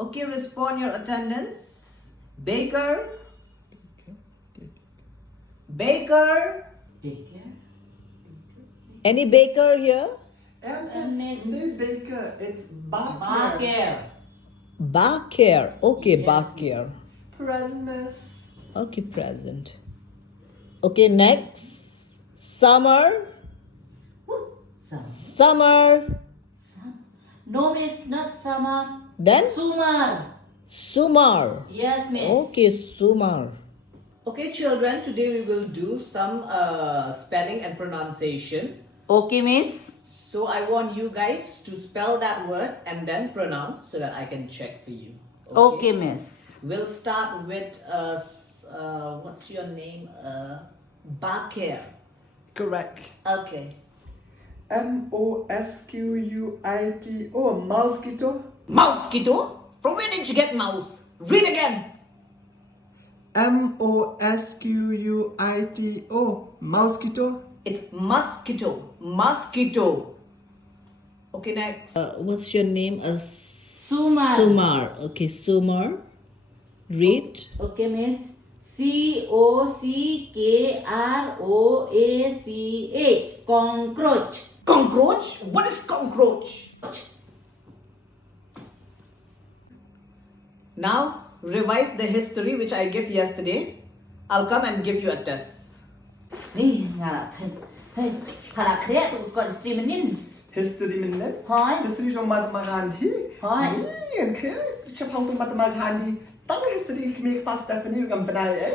Okay, respond your attendance. Baker. Baker. Baker. Any baker here? Miss Baker. It's Baker. Barker. Bakir. Okay, Yes, Bakir. Present, miss. Okay, present. Okay, next. Summer. Summer. Summer. No, miss, not summer. Then? Summer. Sumar. Yes, miss. Okay, Sumar. Okay, children, today we will do some spelling and pronunciation. Okay, miss. So I want you guys to spell that word and then pronounce so that I can check for you. Okay, miss. We'll start with what's your name? Bakir. Correct. Okay. Mosquito. Mosquito. Mosquito? From where did you get mouse? Read again. Mosquito. Mosquito. It's mosquito. Mosquito. Okay, next. What's your name? Sumar. Sumar. Okay, Sumar. Read. Okay, miss. Cockroach. Cockroach. Cockroach? What is cockroach? Now, revise the history which I gave yesterday. I'll come and give you a test. นี่งานเฮ้ยพาราเครียดก่อนสตรีมนิน History minute. Hi. History trong mathematics. Hi. Anh khẽ chấp hông trong mathematics. Tăng history kimi pas Stephanie ngam penai eh.